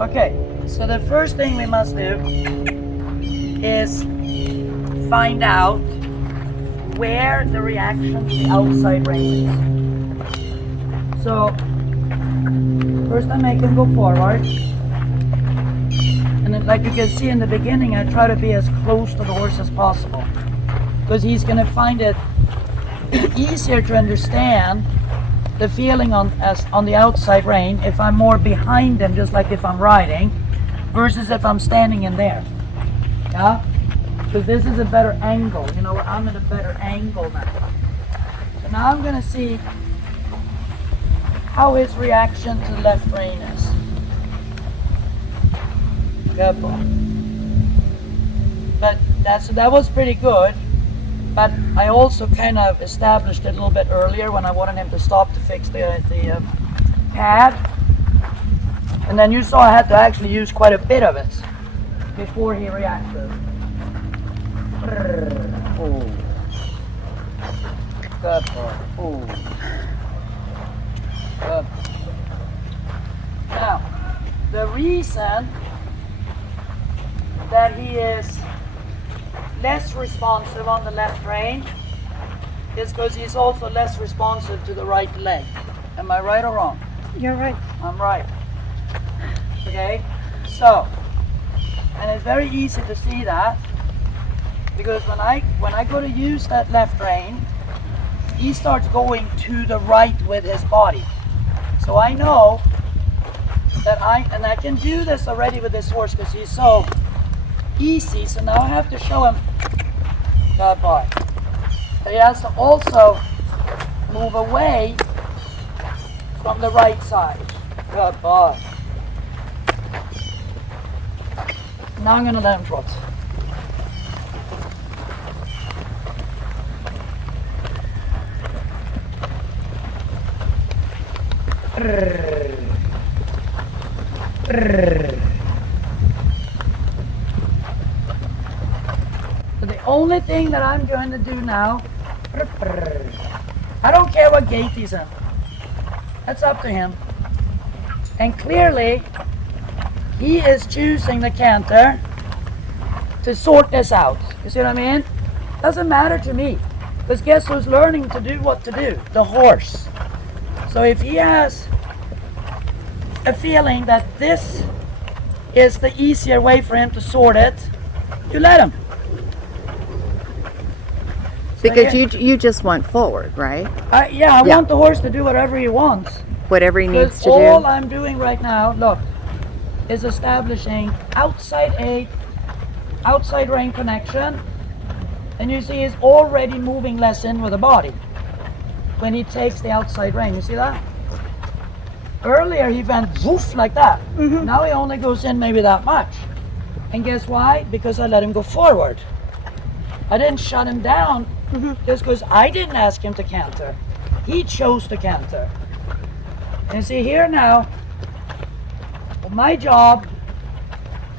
Okay, so the first thing we must do is find out where the reaction to the outside rein is. So first I make him go forward, and then, like you can see in the beginning, I try to be as close to the horse as possible, because he's going to find it easier to understand the feeling on the outside rein if I'm more behind him, just like if I'm riding, versus if I'm standing in there. Yeah? Because this is a better angle. You know, I'm at a better angle now. So now I'm going to see how his reaction to the left rein is. Good boy. But that was pretty good. But I also kind of established it a little bit earlier when I wanted him to stop to fix the pad. And then you saw I had to actually use quite a bit of it before he reacted. Oh. Good boy. Oh. Good. Now, the reason that he is less responsive on the left rein is because he's also less responsive to the right leg. Am I right or wrong? You're right. I'm right. Okay, so, and it's very easy to see that because when I go to use that left rein, he starts going to the right with his body. So I know that I can do this already with this horse because he's so easy. So now I have to show him, good boy. But he has to also move away from the right side. Good boy. Now I'm going to let him trot. So the only thing that I'm going to do now, I don't care what gait he's in. That's up to him. And clearly, he is choosing the canter to sort this out. You see what I mean? Doesn't matter to me. Because guess who's learning to do what to do? The horse. So if he has a feeling that this is the easier way for him to sort it, you let him. Because you just want forward, right? I want the horse to do whatever he wants. Whatever he needs to do. All I'm doing right now, look, is establishing outside rein connection, and you see he's already moving less in with the body when he takes the outside rein. You see that? Earlier he went woof like that. Mm-hmm. Now he only goes in maybe that much. And guess why? Because I let him go forward. I didn't shut him down just because I didn't ask him to canter. He chose to canter. And see here now, my job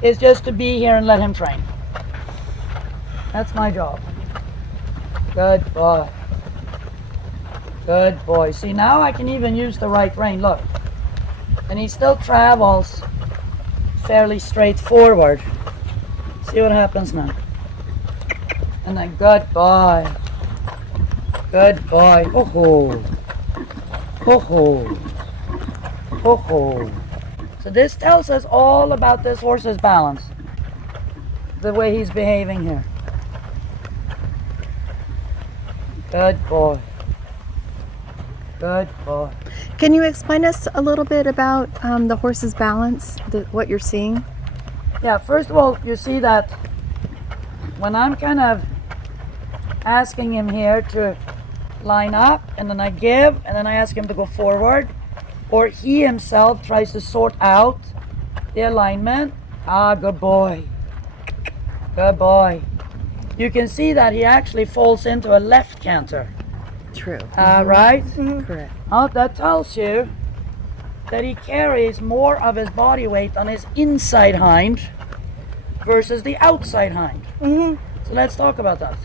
is just to be here and let him train. That's my job. Good boy. Good boy. See, now I can even use the right rein. Look. And he still travels fairly straightforward. See what happens now. And then good boy. Good boy. Oh-ho. Oh-ho. Oh-ho. So this tells us all about this horse's balance. The way he's behaving here. Good boy. Good boy. Can you explain us a little bit about the horse's balance, what you're seeing? Yeah, first of all, you see that when I'm kind of asking him here to line up, and then I give, and then I ask him to go forward, or he himself tries to sort out the alignment. Good boy. Good boy. You can see that he actually falls into a left canter. True. Right? Mm-hmm. Correct. That tells you that he carries more of his body weight on his inside hind versus the outside hind. Mm-hmm. So let's talk about that.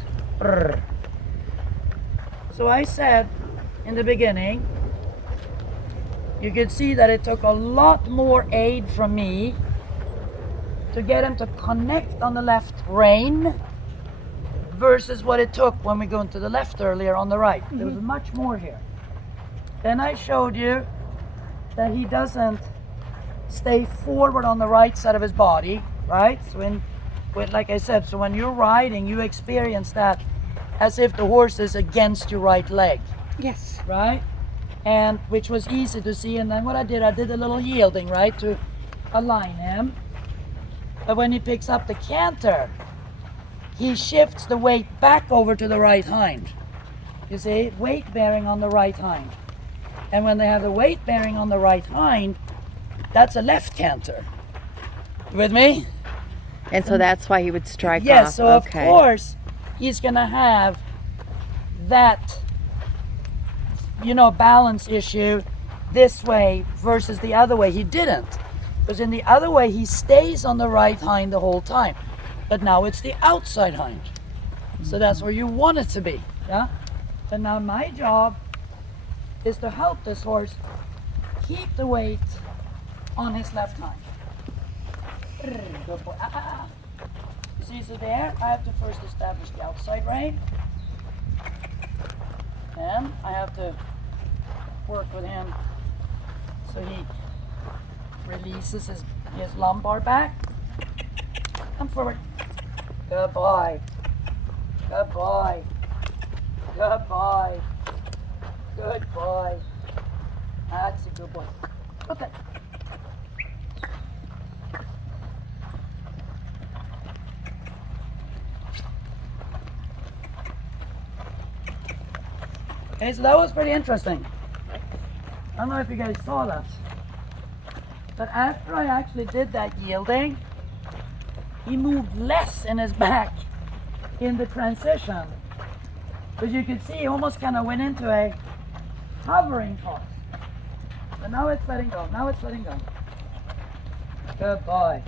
So I said in the beginning you could see that it took a lot more aid from me to get him to connect on the left rein versus what it took when we go into the left earlier on the right. There was much more here. Then I showed you that he doesn't stay forward on the right side of his body, right? So like I said, so when you're riding, you experience that as if the horse is against your right leg. Yes. Right? And which was easy to see. And then what I did a little yielding, right, to align him. But when he picks up the canter, he shifts the weight back over to the right hind. You see, weight bearing on the right hind. And when they have the weight bearing on the right hind, that's a left canter. You with me? And so that's why he would strike off. Yes, so okay. of course he's gonna have that, you know, balance issue this way versus the other way. He didn't, because in the other way he stays on the right hind the whole time, but now it's the outside hind. So that's where you want it to be, yeah? But now my job is to help this horse keep the weight on his left hind. Good boy. You see, so there, I have to first establish the outside rein. And I have to work with him so he releases his lumbar back. Come forward. Good boy. Good boy. Good boy. Good boy. That's a good boy. Okay. Okay, so that was pretty interesting. I don't know if you guys saw that. But after I actually did that yielding, he moved less in his back in the transition. Because you could see he almost kind of went into a hovering toss. But now it's letting go. Now it's letting go. Good boy.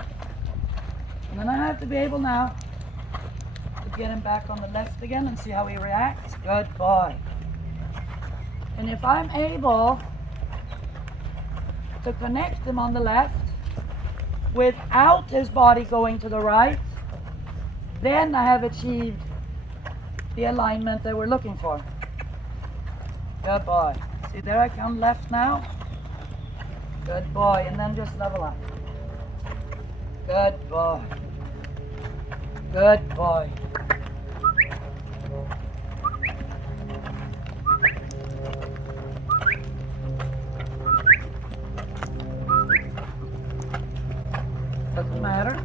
And then I have to be able now to get him back on the left again and see how he reacts. Good boy. And if I'm able to connect him on the left without his body going to the right, then I have achieved the alignment that we're looking for. Good boy. See, there I come left now. Good boy. And then just level up. Good boy. Good boy. Doesn't matter.